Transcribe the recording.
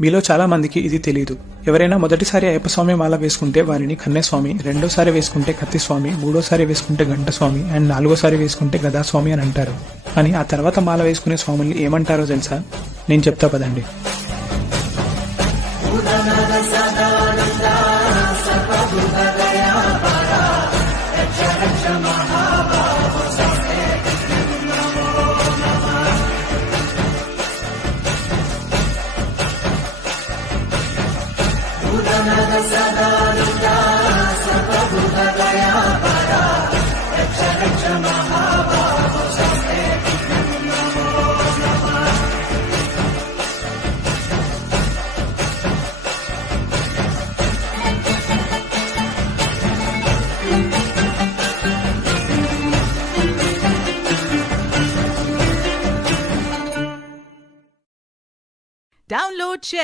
మీలో చాలా మందికి ఇది తెలీదు. ఎవరైనా మొదటిసారి అయ్యప్ప స్వామి మాల వేసుకుంటే వారిని కన్నెస్వామి, రెండోసారి వేసుకుంటే కత్తిస్వామి, మూడోసారి వేసుకుంటే గంటస్వామి అండ్ నాలుగోసారి వేసుకుంటే గదాస్వామి అని అంటారు. కానీ ఆ తర్వాత మాల వేసుకునే స్వాముల్ని ఏమంటారో తెలుసా? నేను చెప్తా పదండి. Download Chess